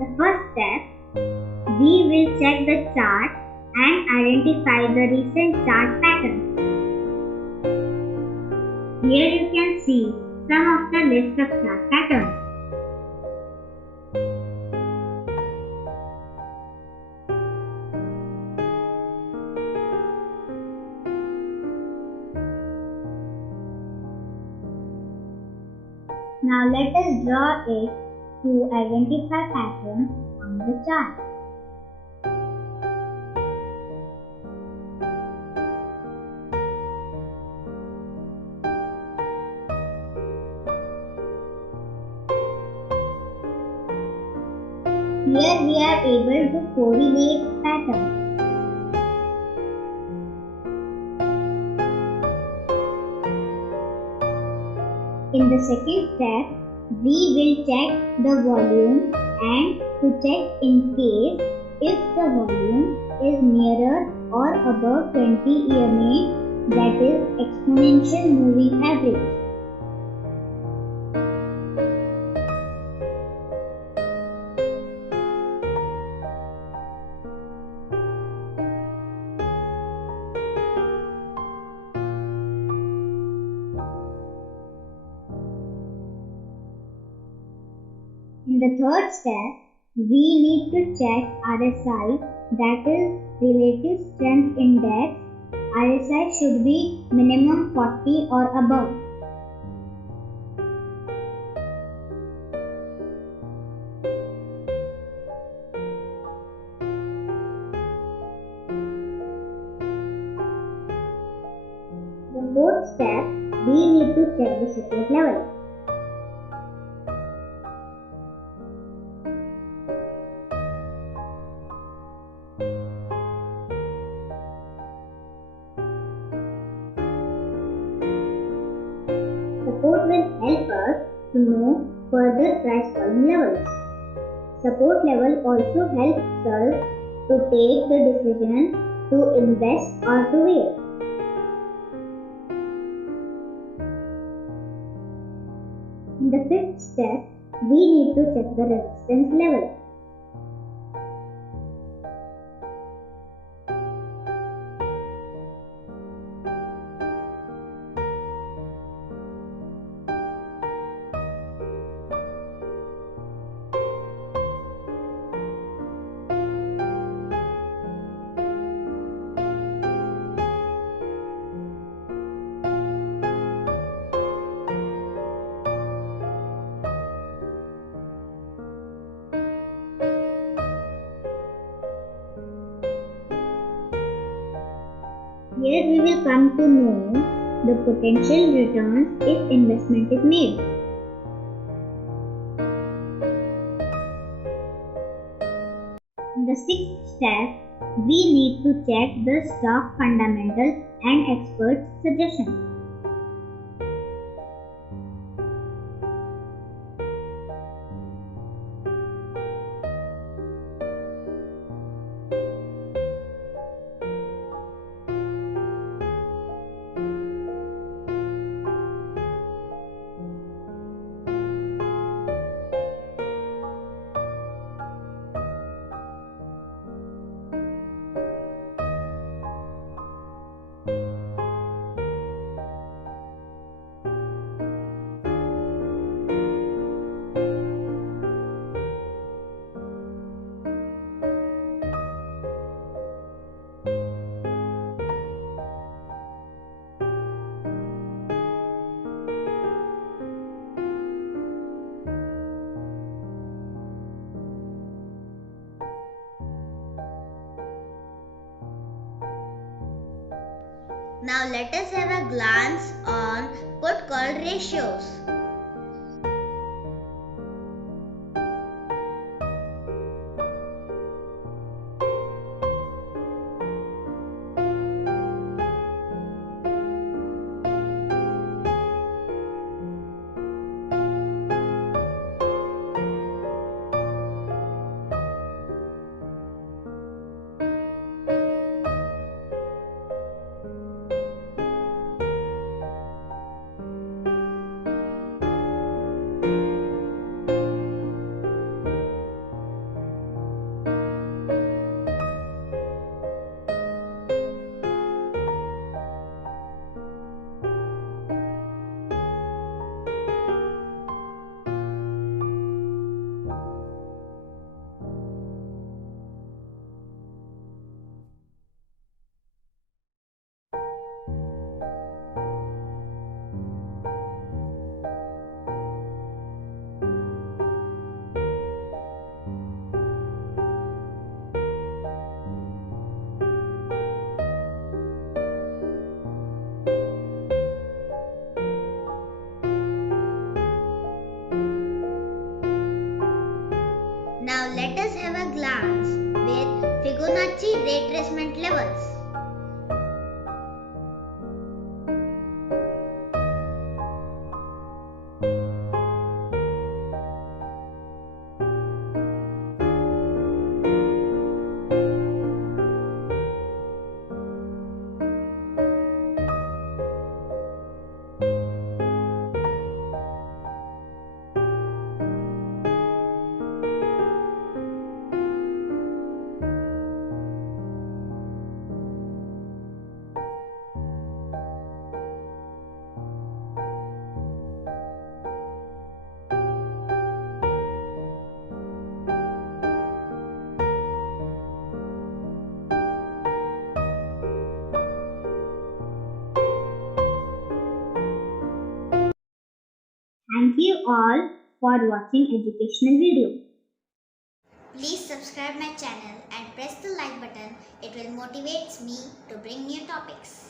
The first step, we will check the chart and identify the recent chart pattern. Here you can see some of the list of chart patterns. Now let us draw it to identify patterns on the chart. Here we are able to correlate patterns. In the second step, we will check the volume and to check in case if the volume is nearer or above 20 EMA, that is exponential moving average. In the third step, we need to check RSI, that is Relative Strength Index. RSI should be minimum 40 or above. The fourth step, we need to check the support level. Support will help us to know further price falling levels. Support level also helps us to take the decision to invest or to wait. In the fifth step, we need to check the resistance level. Here we will come to know the potential returns if investment is made. In the sixth step, we need to check the stock fundamentals and expert suggestions. Now let us have a glance on put call ratios. let us have a glance with Fibonacci retracement levels. Thank you all for watching educational video. Please subscribe my channel and press the like button. It will motivate me to bring new topics.